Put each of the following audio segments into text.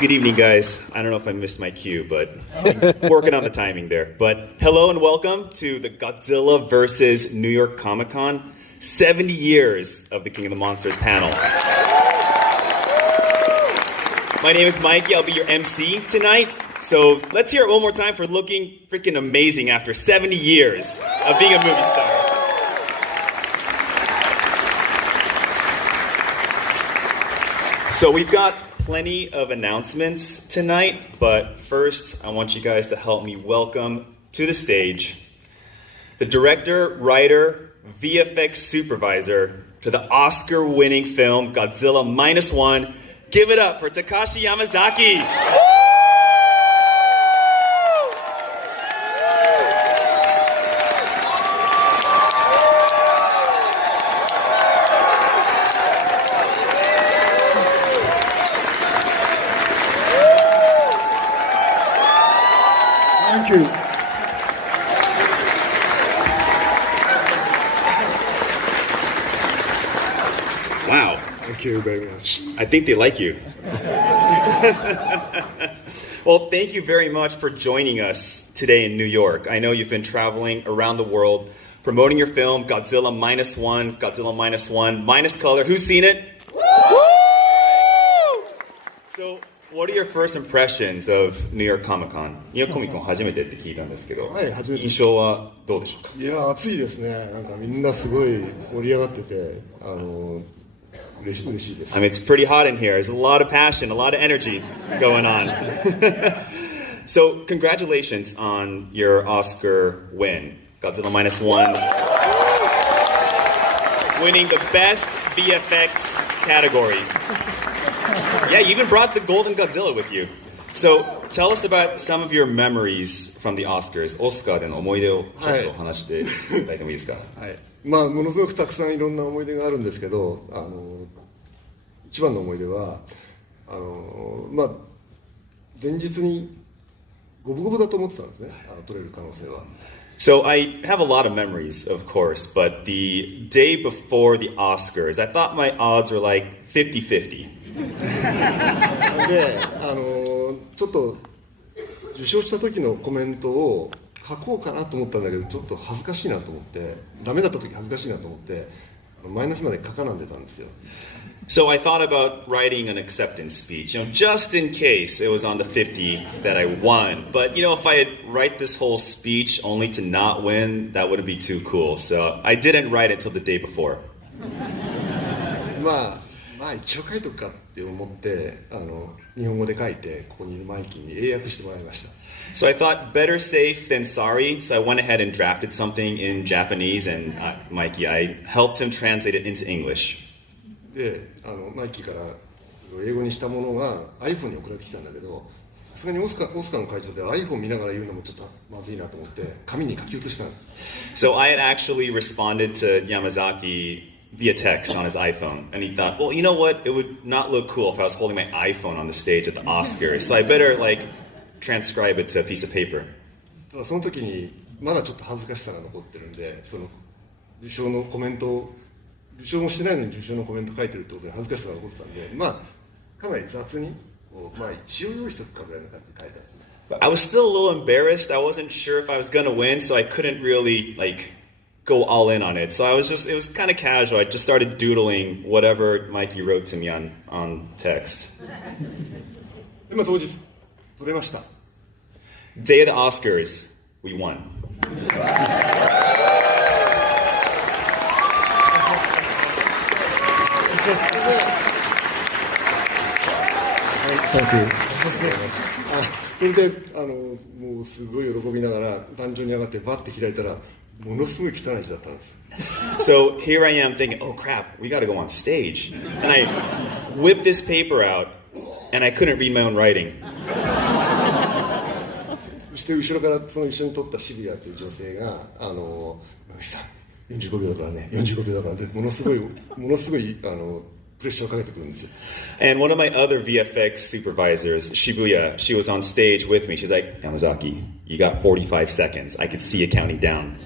Good evening, guys. I don't know if I missed my cue, but I'm working on the timing there. But hello and welcome to the Godzilla vs. New York Comic Con 70 years of the King of the Monsters panel. My name is Mikey. I'll be your MC tonight. So let's hear it one more time for looking freaking amazing after 70 years of being a movie star. So we've got plenty of announcements tonight, but first I want you guys to help me welcome to the stage the director, writer, VFX supervisor to the Oscar-winning film Godzilla Minus One. Give it up for Takashi Yamazaki. Thank you. Wow. Thank you very much. I think they like you. Well, thank you very much for joining us today in New York. I know you've been traveling around the world promoting your film, Godzilla Minus One, Godzilla Minus One, minus color. Who's seen it? Woo! So, what are your first impressions of New York Comic Con? ニューヨークコミコン初めてって聞いたんですけど、はい、初めて。印象はどうでしょうか？いや、暑いですね。なんかみんなすごい盛り上がってて、嬉しいです。I mean, it's pretty hot in here. There's a lot of passion, a lot of energy going on. So, congratulations on your Oscar win, Godzilla Minus One, winning the best VFX category. Yeah, you even brought the Golden Godzilla with you. So, tell us about some of your memories from the Oscars. オスカーでの思い出をちょっと話していただいてもいいですか？はい。まあ、ものすごくたくさんいろんな思い出があるんですけど、一番の思い出は、まあ、前日に五分五分だと思ってたんですね、取れる可能性は。So I have a lot of memories, of course, but the day before the Oscars, I thought my odds were like 50-50. で、ちょっと受賞した時のコメントを書こうかなと思ったんだけど、ちょっと恥ずかしいなと思って、ダメだった時恥ずかしいなと思って、前の日まで書かなんでたんですよ。So I thought about writing an acceptance speech, just in case it was on the 50 that I won. But, if I had write this whole speech only to not win, that wouldn't be too cool. So I didn't write it till the day before. まあ一応書いとくかって思って、日本語で書いて、ここにいるマイキーに英訳してもらいました。So I thought better safe than sorry. So I went ahead and drafted something in Japanese, and Mikey, I helped him translate it into English. で、マイキーから英語にしたものが iPhone に送られてきたんだけど、さすがにオスカーの会長で iPhone 見ながら言うのもちょっとまずいなと思って紙に書き写したんです。So I had actually responded to Yamazaki via text on his iPhone, and he thought, well, you know what? It would not look cool if I was holding my iPhone on the stage at the Oscars. So I better transcribe it to a piece of paper. ただその時にまだちょっと恥ずかしさが残ってるんで、その受賞のコメントを受賞もしてないのに受賞のコメント書いてるってことで恥ずかしさが残ってたんで、かなり雑に一応用意しとくかぐらいの感じで書いた。I was still a little embarrassed. I wasn't sure if I was going to win, so I couldn't really go all in on it. So it was kind of casual. I just started doodling whatever Mikey wrote to me on text. で、当日取れました。Day of the Oscars, we won. Thank you. それでもうすごい喜びながら壇上に上がってバッて開いたらものすごい汚い字だったんです。So here I am thinking, oh crap, we got to go on stage. And I whipped this paper out, and I couldn't read my own writing. そして後ろからその一緒に撮ったシリアという女性が「野口さん45秒だからね45秒だから」でものすごいプレッシャーをかけてくるんですよ。And one of my other VFX supervisors, Shibuya, she was on stage with me. She's like, Yamazaki, you got 45 seconds. I could see you counting down.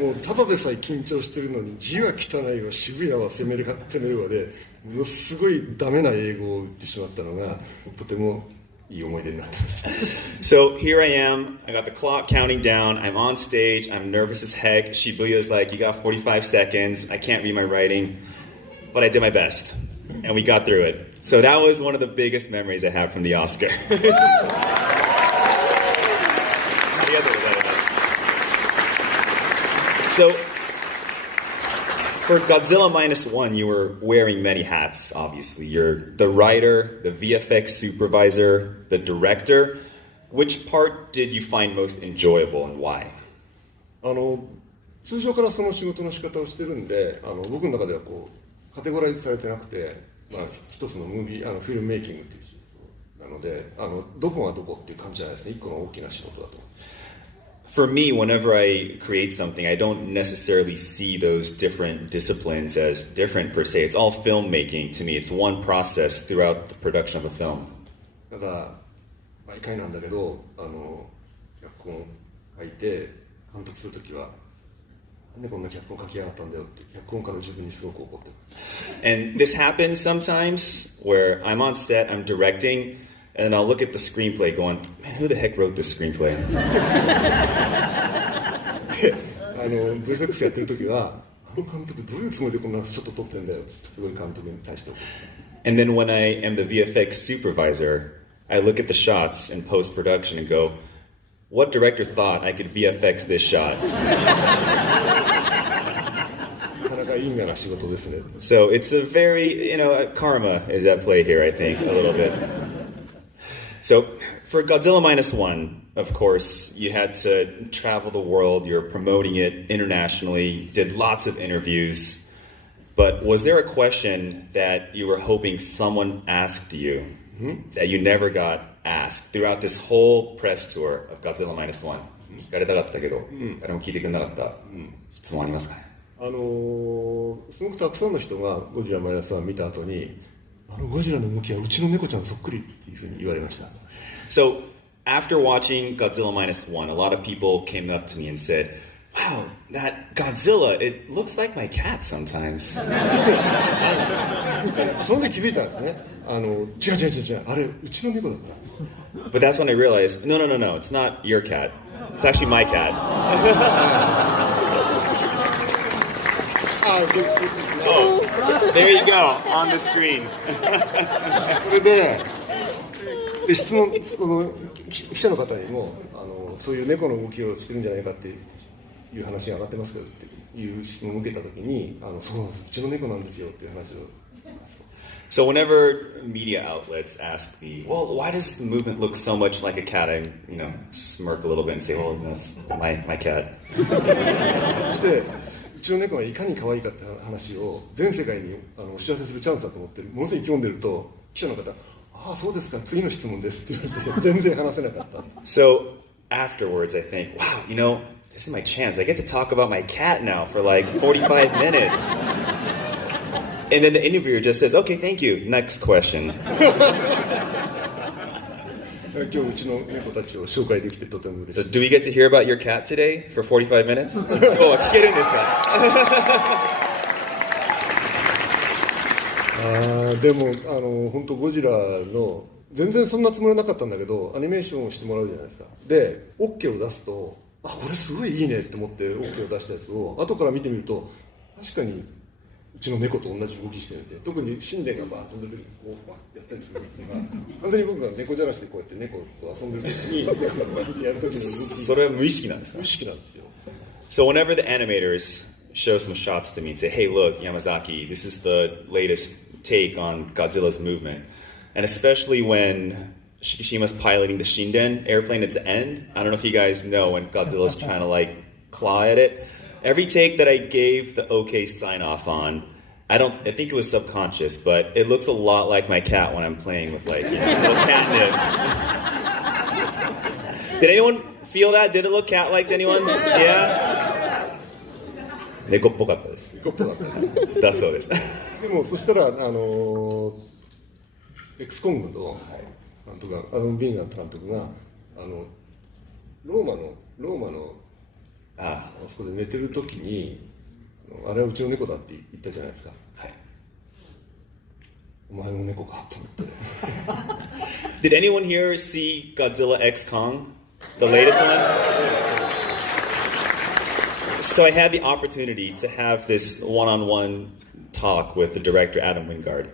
もうただでさえ緊張してるのに字は汚いわ渋谷は攻めるわでものすごいダメな英語を言ってしまったのがとてもいい思い出になってます。So here I am, I got the clock counting down, I'm on stage, I'm nervous as heck. Shibuya's like, you got 45 seconds, I can't read my writing, but I did my best, and we got through it. So that was one of the biggest memories I have from the Oscar. So, for Godzilla Minus One, you were wearing many hats, obviously. You're the writer, the VFX supervisor, the director. Which part did you find most enjoyable and why? 通常からその仕事の仕方をしてるんで、僕の中ではこうカテゴライズされてなくて、一つのムービーフィルムメイキングっていう仕事なので、どこがどこっていう感じじゃないですね。一個の大きな仕事だと。For me, whenever I create something, I don't necessarily see those different disciplines as different per se. It's all filmmaking to me. It's one process throughout the production of a film. ただ毎回なんだけど、脚本書いて監督するときは。なんでこんな脚本書きやがったんだよって脚本から自分にすごく怒ってる。And this happens sometimes where I'm on set, I'm directing, and I'll look at the screenplay going, man, who the heck wrote this screenplay? VFX やってるときは、監督どういうつもりでこんなショット撮ってんだよってすごい監督に対して怒ってる。And then when I am the VFX supervisor, I look at the shots in post-production and go, what director thought I could VFX this shot? So it's a very, karma is at play here, I think, a little bit. So for Godzilla Minus One, of course, you had to travel the world, you're promoting it internationally, did lots of interviews. But was there a question that you were hoping someone asked you that you never got asked throughout this whole press tour of Godzilla Minus One? 聞かれたかったけど、誰も聞いてくれなかった質問ありますかね？すごくたくさんの人がゴジラマイナスワン見た後に、ゴジラの動きはうちの猫ちゃんそっくりっていうふうに言われました。So after watching Godzilla Minus One, a lot of people came up to me and said, wow, that Godzilla, it looks like my cat sometimes. そんで気づいたんですね。違う、あれうちの猫だから。But that's when I realized, no, it's not your cat. It's actually my cat. Oh, there you go, on the screen. それで質問、記者の方にもそういう猫の動きをしてるんじゃないかっていう話が上がってますけどっていう質問を受けたときに、そううちの猫なんですよっていう話を。So whenever media outlets ask me, well, why does the movement look so much like a cat? I, smirk a little bit and say, well, that's my cat. そしてうちの猫がいかに可愛いかって話を全世界にお知らせするチャンスだと思ってものすごい意気込んでると記者の方、ああそうですか、次の質問ですって言われて全然話せなかった。So afterwards, I think, wow, this is my chance. I get to talk about my cat now for like 45 minutes. And then the interviewer just says, okay, thank you. Next question. 今日うちの猫たちを紹介できてとても嬉しい。So do we get to hear about your cat today for 45 minutes? 今日は聞けるんですか？でも本当ゴジラの全然そんなつもりなかったんだけどアニメーションをしてもらうじゃないですか。で OK を出すとこれすごいいいねって思って OK を出したやつを後から見てみると確かにうちの猫と同じ動きしてるんで、特に神殿がバーッと出てるこうバッやったりするのが完全に僕が猫じゃらしでこうやって猫と遊んでる時に猫がバーッてやる時の動きそれは無意識なんですか？無意識なんですよ。So whenever the animators show some shots to me and say, hey, look, Yamazaki, this is the latest take on Godzilla's movement. And especially when Shikishima's piloting the Shinden airplane at the end, I don't know if you guys know when Godzilla's trying to claw at it. Every take that I gave the OK sign off on, I think it was subconscious, but it looks a lot like my cat when I'm playing with little catnip. Did anyone feel that? Did it look cat-like to anyone? Yeah? 猫っぽかったです。猫っぽかっただそうです。でもそしたらX コングの監督がビンガー監督がローマのあそこで寝てる時にあれはうちの猫だって言ったじゃないですか。はい。お前の猫かと思って。Did anyone here see Godzilla X Kong, the latest one? So I had the opportunity to have this one-on-one talk with the director, Adam Wingard.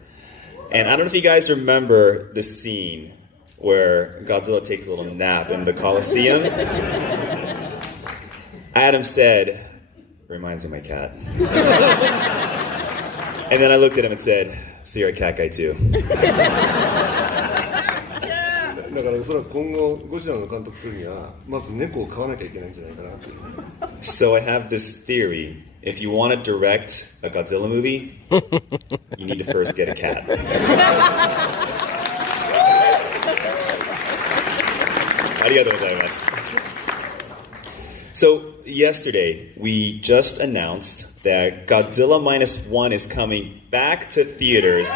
And I don't know if you guys remember the scene where Godzilla takes a little nap in the Coliseum. Adam said, reminds me of my cat. And then I looked at him and said, so you're a cat guy too. だからおそらく今後ゴジラの監督するにはまず猫を飼わなきゃいけないんじゃないかなという。So I have this theory. If you want to direct a Godzilla movie, you need to first get a cat. ありがとうございます。So yesterday, we just announced that Godzilla Minus One is coming back to theaters.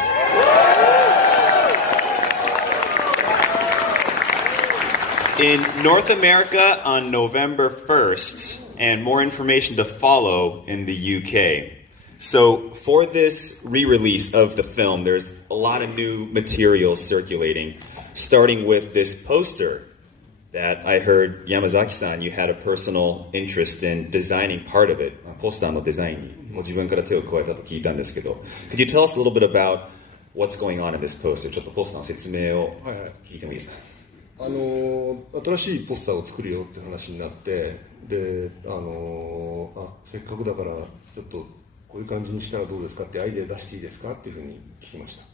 In North America on November 1st, and more information to follow in the UK. So for this re-release of the film, there's a lot of new materials circulating, starting with this poster that I heard Yamazaki-san, you had a personal interest in designing part of it. ポスターのデザインに自分から手を加えたと聞いたんですけど、Could you tell us a little bit about what's going on in this poster? ちょっとポスターの説明を聞いてもいいですか？新しいポスターを作るよって話になって、で、せっかくだからちょっとこういう感じにしたらどうですかってアイデア出していいですかっていうふうに聞きました。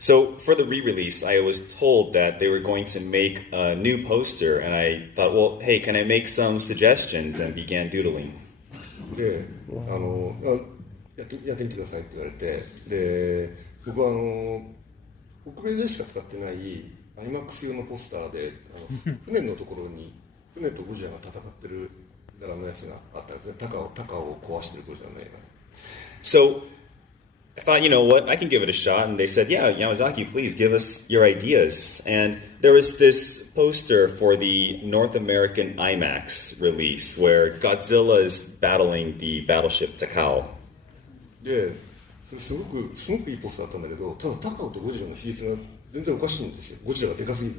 So for the re-release, I was told that they were going to make a new poster, and I thought, well, hey, can I make some suggestions? And began doodling. で、やってみてくださいって言われて、で、僕は北米でしか使ってないIMAX 用のポスターで船のところに船とゴジラが戦ってる柄のやつがあったんですね。タカを壊してるゴジラの映画。So I thought, you know what, I can give it a shot. And they said, yeah, Yamazaki, please give us your ideas. And there was this poster for the North American IMAX release where Godzilla is battling the battleship Takao. で、それすごくいいポスターだったんだけど、ただタカオとゴジラの比率が全然おかしいんですよ。ゴジラがでかすぎる。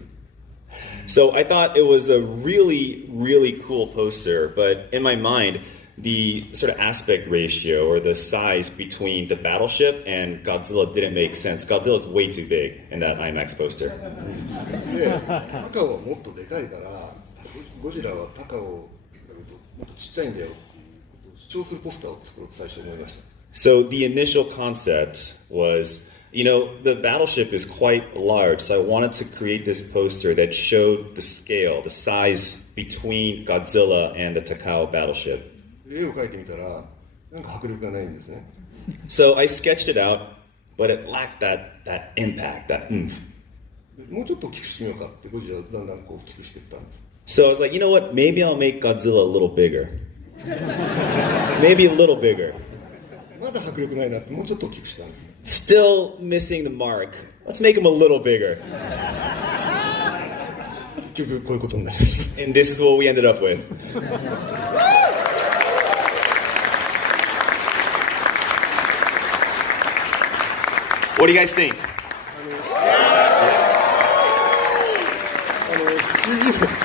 So I thought it was a really, really cool poster, but in my mind, the sort of aspect ratio or the size between the battleship and Godzilla didn't make sense. Godzilla is way too big in that IMAX poster. で、タカオはもっとでかいから、ゴジラはタカオをもっとちっちゃいんだよっていうことを主張するポスターを作ろうと最初に思いました。So the initial concept was, you know, the battleship is quite large, so I wanted to create this poster that showed the scale, the size between Godzilla and the Takao battleship. 絵を描いてみたら、なんか迫力がないんですね。So I sketched it out, but it lacked that impact, that oomph. もうちょっと大きくしてみようかってゴジラをだんだんこう大きくしていったんです。So I was like, you know what, maybe I'll make Godzilla a little bigger. Maybe a little bigger. まだ迫力ないなって、もうちょっと大きくしたんです。Still missing the mark. Let's make him a little bigger. 結局こういうことになりました。And this is what we ended up with. What do you guys think?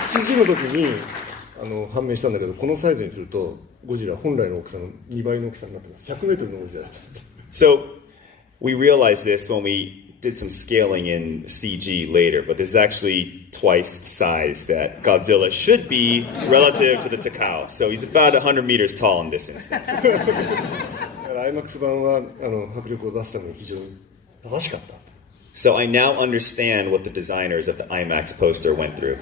CG の時に判明したんだけど、このサイズにするとゴジラ本来の大きさの2倍の大きさになってます。100メートルのゴジラです。So we realized this when we did some scaling in CG later, but this is actually twice the size that Godzilla should be relative to the Takao. So he's about 100 meters tall in this instance. だから IMAX 版は迫力を出すために非常に正しかった。So I now understand what the designers of the IMAX poster went through.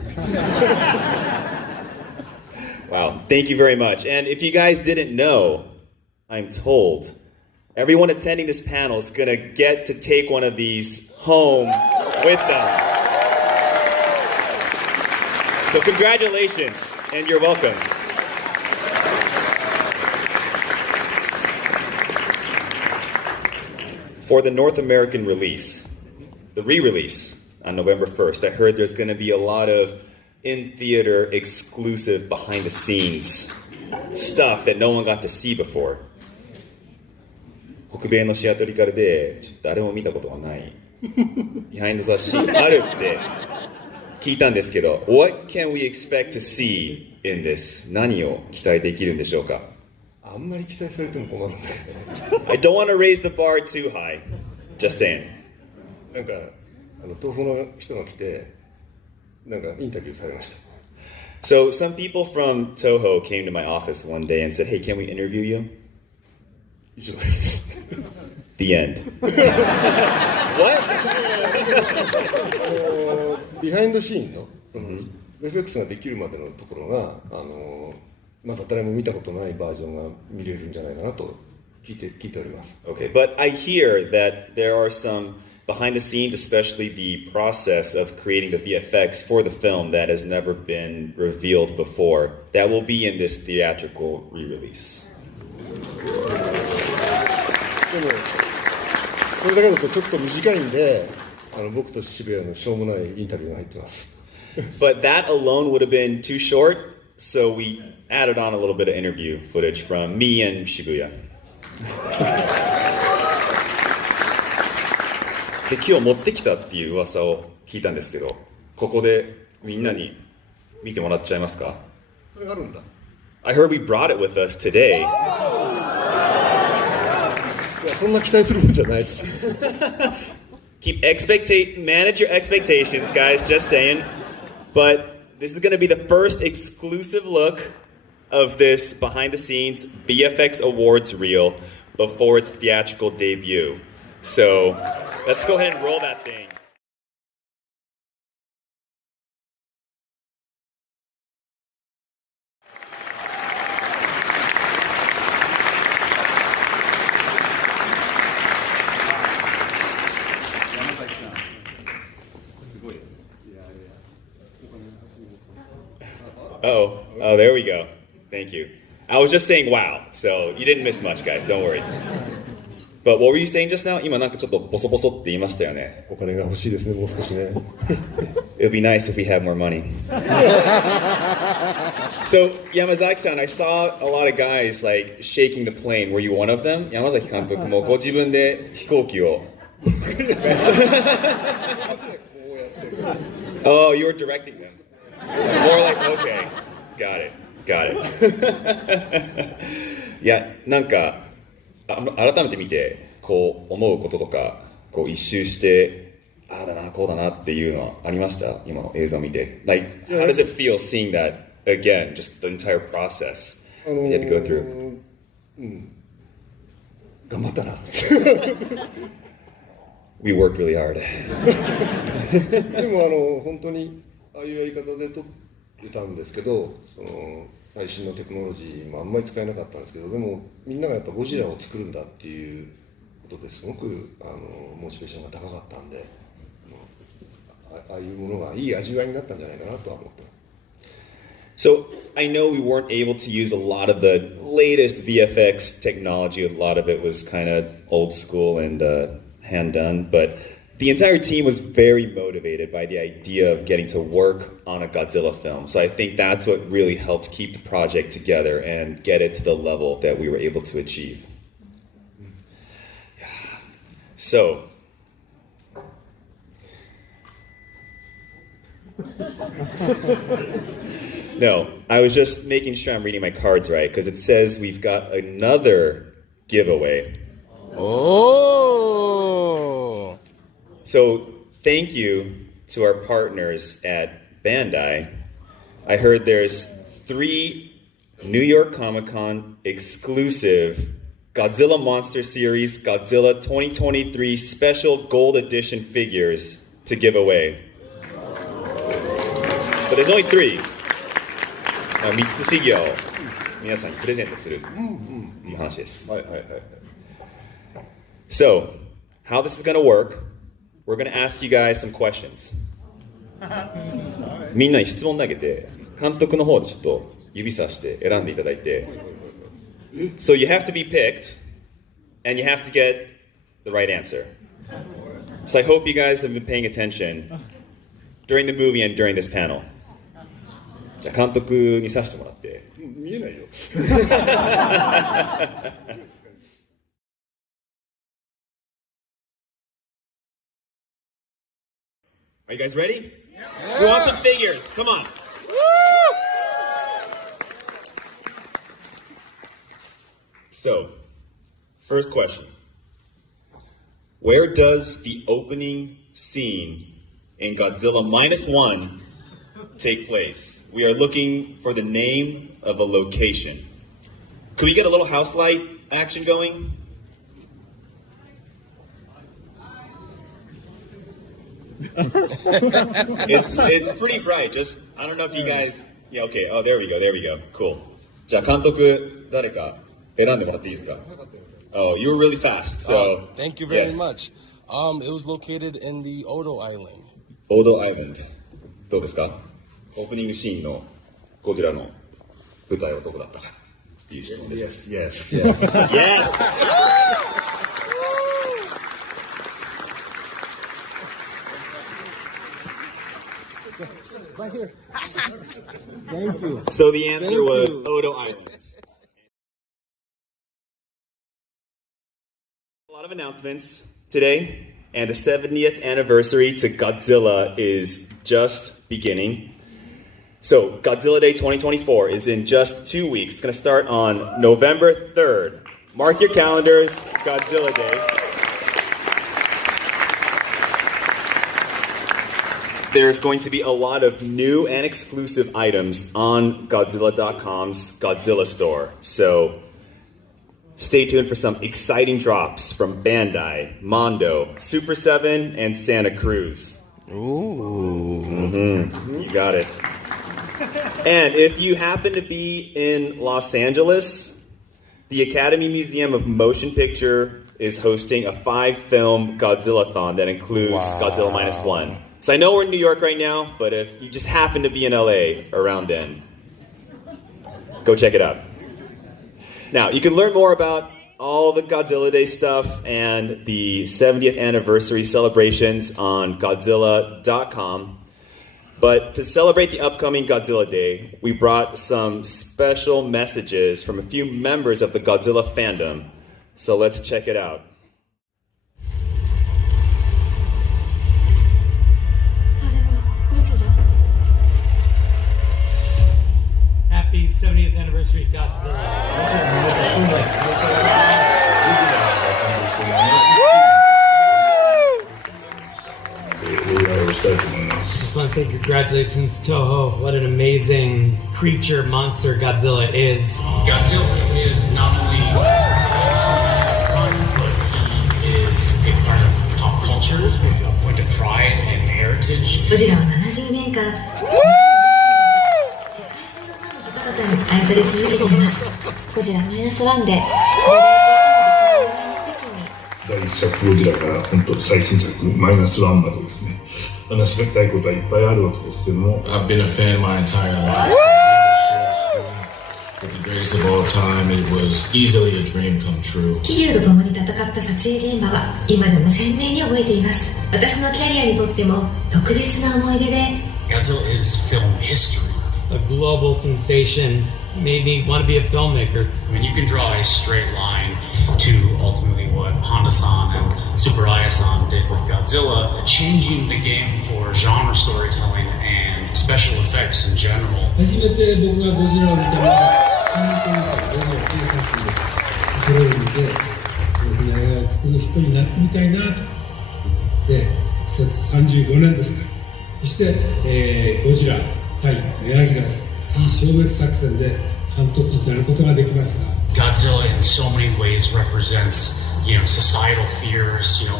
Wow, thank you very much. And if you guys didn't know, I'm told everyone attending this panel is going to get to take one of these home with them. So congratulations, and you're welcome. For the North American release, the re-release on November 1st, I heard there's going to be a lot of in-theater exclusive behind-the-scenes stuff that no one got to see before. 北米のシアトリカルで誰も見たことがない behind the scene あるって聞いたんですけど What can we expect to see in this? 何を期待できるんでしょうか？あんまり期待されても困るんだけど I don't want to raise the bar too high. Just saying. なんか東宝の人が来てなんかインタビューされました。 So some people from Toho came to my office one day and said, "Hey, can we interview you?" 以上です。The end. What? ビハインドシーンのFX ができるまでのところがまだ誰も見たことないバージョンが見れるんじゃないかなと聞いております。 Okay, but I hear that there are some behind the scenes, especially the process of creating the VFX for the film that has never been revealed before, that will be in this theatrical re-release. でもこれだけだとちょっと短いんで僕と渋谷のしょうもないインタビューが入ってます。 But that alone would have been too short, so we added on a little bit of interview footage from me and Shibuya. で今日持ってきたっていう噂を聞いたんですけど、ここでみんなに見てもらっちゃいますか？それがあるんだ。 I heard we brought it with us today. いやそんな期待するもんじゃないです。Manage your expectations, guys, just saying. But this is going to be the first exclusive look of this behind the scenes VFX Awards reel before its theatrical debut. So let's go ahead and roll that thing. Oh, there we go. Thank you. I was just saying wow, so you didn't miss much, guys. Don't worry. But what were you saying just now? 今なんかちょっとボソボソって言いましたよね。お金が欲しいですね、もう少しね。It would be nice if we had more money. So Yamazaki-san, I saw a lot of guys like shaking the plane. Were you one of them? 山崎監督もご自分で飛行機を。Oh, you were directing them. More like, okay, got it. いや、なんか改めて見てこう思うこととかこう一周してああだなこうだなっていうのはありました？今の映像を見て。Like, how does it feel seeing that again? Just the entire process you had to go through. 頑張ったな。We worked really hard. でも本当にああいうやり方で撮ってたんですけど、その最新のテクノロジーもあんまり使えなかったんですけど、でもみんながやっぱゴジラを作るんだっていうことですごくモチベーションが高かったんで、ああいうものがいい味わいになったんじゃないかなとは思ってます。So I know we weren't able to use a lot of the latest VFX technology. A lot of it was kind of old school and hand done, but the entire team was very motivated by the idea of getting to work on a Godzilla film. So I think that's what really helped keep the project together and get it to the level that we were able to achieve. So, no, I was just making sure I'm reading my cards right because it says we've got another giveaway. Oh! So thank you to our partners at Bandai. I heard there's 3 New York Comic Con exclusive Godzilla Monster Series Godzilla 2023 special gold edition figures to give away. But there's only 3. 3つフィギュアを皆さんにプレゼントするという話です。So, how this is going to work, we're going to ask you guys some questions. みんなに質問投げて、監督の方でちょっと指さして選んでいただいて、So you have to be picked, and you have to get the right answer. So I hope you guys have been paying attention during the movie and during this panel. じゃあ監督にさせてもらって。見えないよ。Are you guys ready? Yeah. We want some figures. Come on. So, first question. Where does the opening scene in Godzilla Minus One take place? We are looking for the name of a location. Can we get a little house light action going? It's pretty bright. Just I don't know if you guys. Yeah. Okay. Oh, there we go. Cool. じゃあ監督誰か選んでもらっていいですか? Oh, you were really fast. So thank you very much. It was located in the Odo Island. Odo Island. どうですか? オープニングシーンのゴジラの舞台はどこだったかっていう質問です。Yes. Yes. Right here. Thank you. So the answer was Odo Island. A lot of announcements today, and the 70th anniversary to Godzilla is just beginning. So Godzilla Day 2024 is in just 2 weeks. It's going to start on November 3rd. Mark your calendars, Godzilla Day. There's going to be a lot of new and exclusive items on Godzilla.com's Godzilla store. So stay tuned for some exciting drops from Bandai, Mondo, Super 7, and Santa Cruz. Ooh. You got it. And if you happen to be in Los Angeles, the Academy Museum of Motion Picture is hosting a 5-film Godzilla-thon that includes Godzilla Minus One. So I know we're in New York right now, but if you just happen to be in LA around then, go check it out. Now, you can learn more about all the Godzilla Day stuff and the 70th anniversary celebrations on Godzilla.com. But to celebrate the upcoming Godzilla Day, we brought some special messages from a few members of the Godzilla fandom. So let's check it out. Happy 70th anniversary, Godzilla. Just want to say congratulations, Toho. What an amazing creature, monster Godzilla is. Godzilla is not only but he is a part of pop culture, a point of pride and heritage. ゴジラは70年間世界中のファンの方々に愛され続けています。ゴジラマイナスワンで第一作ゴジラから本当最新作マイナスワンまでですね、話したいことはいっぱいあるわけですけども。I've been a fan my entire life. With the greatest of all time, it was easily a dream come true. 桐生と共に戦った撮影現場は今でも鮮明に覚えています。私のキャリアにとっても特別な思い出で。Godzilla is film history. A global sensation made me want to be a filmmaker. I mean, you can draw a straight line to ultimately what Honda-san and Super Aya-san did with Godzilla, changing the game for genre storytelling and special effects in general. 初めて僕がゴジラを見たのは本当にゴジラっていう作品です。それを見て大きな映画を作る人になってみたいなと言って35年ですから。そして、ゴジラ対メガギラス T 消滅作戦で監督になることができました。Godzilla in so many ways represents, societal fears, or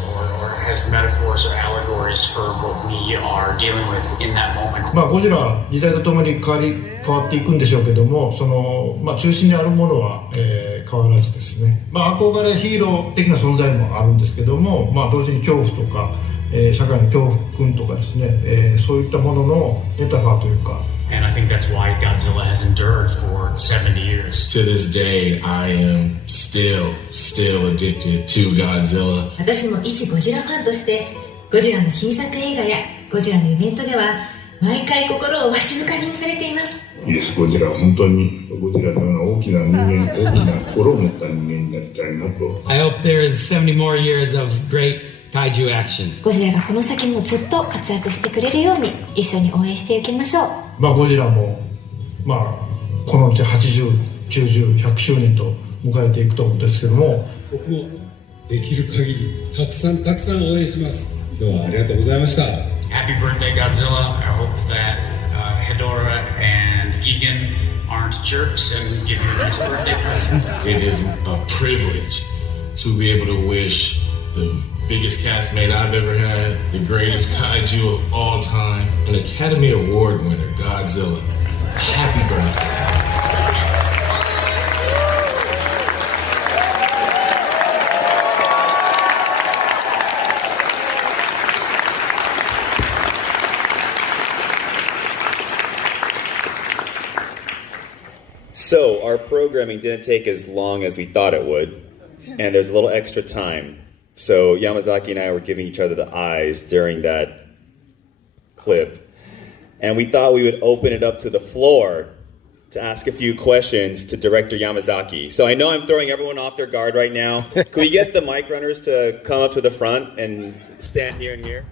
has metaphors or allegories for what we are dealing with in that moment. ゴジラは時代とともに変わっていくんでしょうけども、その中心にあるものは、変わらずですね。憧れヒーロー的な存在もあるんですけども、同時に恐怖とか、社会の恐怖訓とかですね、そういったもののメタファーというか。And I think that's why Godzilla has endured for 70 years. To this day, I am still addicted to Godzilla. 私も一ゴジラファンとしてゴジラの新作映画やゴジラのイベントでは毎回心をわしづかみにされています。イエスゴジラは本当にゴジラのような大きな人間、大きな心を持った人間になりたいなと。I hope there is 70 more years of great kaiju action. ゴジラがこの先もずっと活躍してくれるように一緒に応援していきましょう。ゴジラもこのうち80、90、100周年と迎えていくと思うんですけども、僕もできる限りたくさん応援します。どうもありがとうございました。 Happy birthday, Godzilla. I hope that Hedora and Gigan aren't jerks and give you a nice birthday present. It is a privilege to be able to wish the biggest castmate I've ever had, the greatest kaiju of all time, an Academy Award winner, Godzilla. Happy birthday. So our programming didn't take as long as we thought it would, and there's a little extra time. So Yamazaki and I were giving each other the eyes during that clip, and we thought we would open it up to the floor to ask a few questions to Director Yamazaki. So I know I'm throwing everyone off their guard right now. Can we get the mic runners to come up to the front and stand here and here?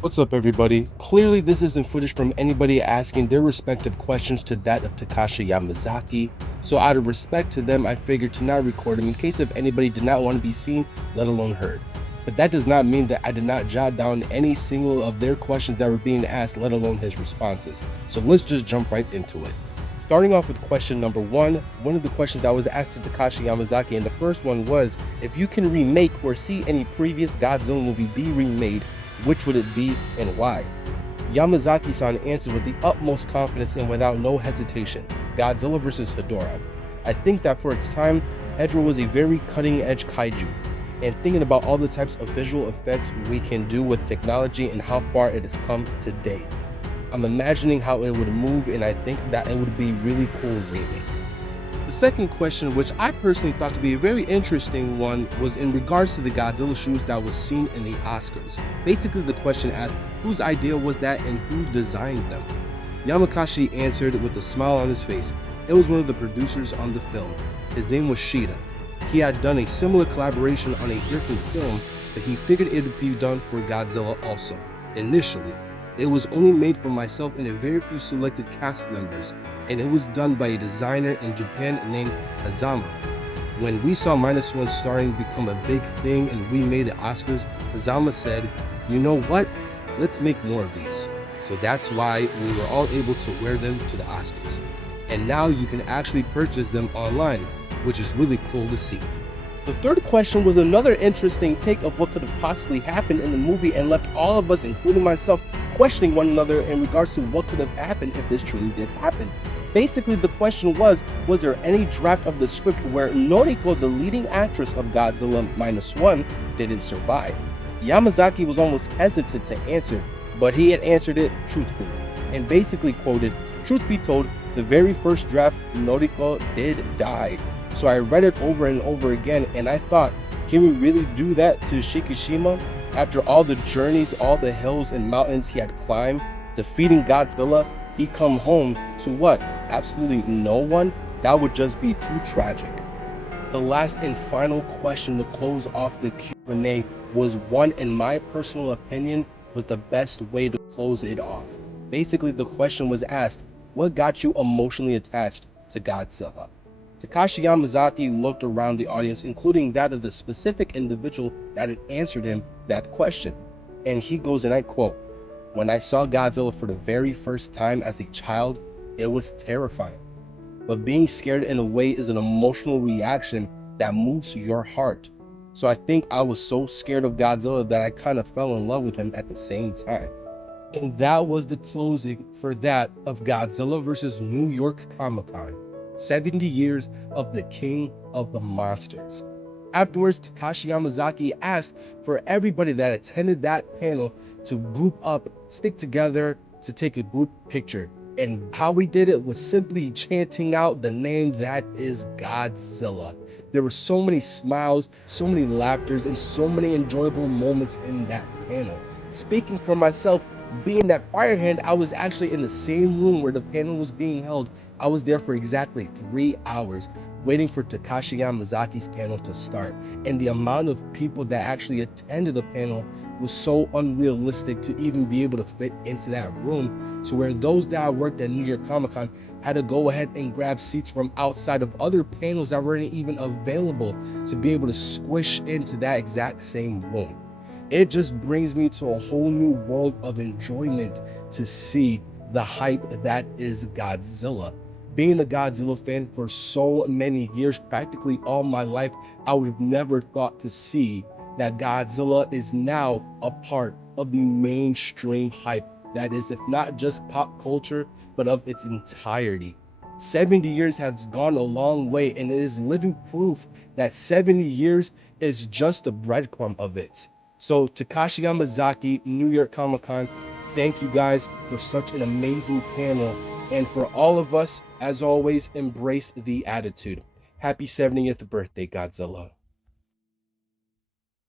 What's up, everybody? Clearly this isn't footage from anybody asking their respective questions to that of Takashi Yamazaki, so out of respect to them I figured to not record him in case if anybody did not want to be seen, let alone heard. But that does not mean that I did not jot down any single of their questions that were being asked, let alone his responses. So let's just jump right into it. Starting off with question number one of the questions that was asked to Takashi Yamazaki, and the first one was, if you can remake or see any previous Godzilla movie be remade, which would it be and why? Yamazaki-san answered with the utmost confidence and without no hesitation, Godzilla vs. Hedorah. I think that for its time, Hedorah was a very cutting-edge kaiju, and thinking about all the types of visual effects we can do with technology and how far it has come today. I'm imagining how it would move, and I think that it would be really cool remake. The second question, which I personally thought to be a very interesting one, was in regards to the Godzilla shoes that was seen in the Oscars. Basically, the question asked, whose idea was that and who designed them? Yamakashi answered with a smile on his face. It was one of the producers on the film. His name was Shida. He had done a similar collaboration on a different film, but he figured it would be done for Godzilla also. Initially, it was only made for myself and a very few selected cast members, and it was done by a designer in Japan named Hazama. When we saw Minus One starting to become a big thing and we made the Oscars, Hazama said, you know what, let's make more of these. So that's why we were all able to wear them to the Oscars. And now you can actually purchase them online, which is really cool to see. The third question was another interesting take of what could have possibly happened in the movie and left all of us, including myself, questioning one another in regards to what could have happened if this truly did happen. Basically, the question was there any draft of the script where Noriko, the leading actress of Godzilla Minus One, didn't survive? Yamazaki was almost hesitant to answer, but he had answered it truthfully, and basically quoted, "Truth be told, the very first draft, Noriko did die." So I read it over and over again, and I thought, can we really do that to Shikishima? After all the journeys, all the hills and mountains he had climbed, defeating Godzilla, he come home to what? Absolutely no one? That would just be too tragic. The last and final question to close off the Q&A was one, in my personal opinion, was the best way to close it off. Basically, the question was asked, what got you emotionally attached to Godzilla? Takashi Yamazaki looked around the audience, including that of the specific individual that had answered him that question. And he goes, and I quote, "When I saw Godzilla for the very first time as a child, it was terrifying. But being scared in a way is an emotional reaction that moves your heart. So I think I was so scared of Godzilla that I kind of fell in love with him at the same time." And that was the closing for that of Godzilla vs. New York Comic-Con. 70 years of the King of the Monsters. Afterwards, Takashi Yamazaki asked for everybody that attended that panel to group up, stick together to take a group picture. And how we did it was simply chanting out the name that is Godzilla. There were so many smiles, so many laughters, and so many enjoyable moments in that panel. Speaking for myself, being that Firehand, I was actually in the same room where the panel was being held. I was there for exactly 3 hours waiting for Takashi Yamazaki's panel to start. And the amount of people that actually attended the panel was so unrealistic to even be able to fit into that room, to where those that worked at New York Comic Con had to go ahead and grab seats from outside of other panels that weren't even available to be able to squish into that exact same room. It just brings me to a whole new world of enjoyment to see the hype that is Godzilla. Being a Godzilla fan for so many years, practically all my life, I would have never thought to see that Godzilla is now a part of the mainstream hype that is, if not just pop culture, but of its entirety. 70 years has gone a long way, and it is living proof that 70 years is just a breadcrumb of it. So Takashi Yamazaki, New York Comic Con, thank you guys for such an amazing panel. And for all of us, as always, embrace the attitude. Happy 70th birthday, Godzilla.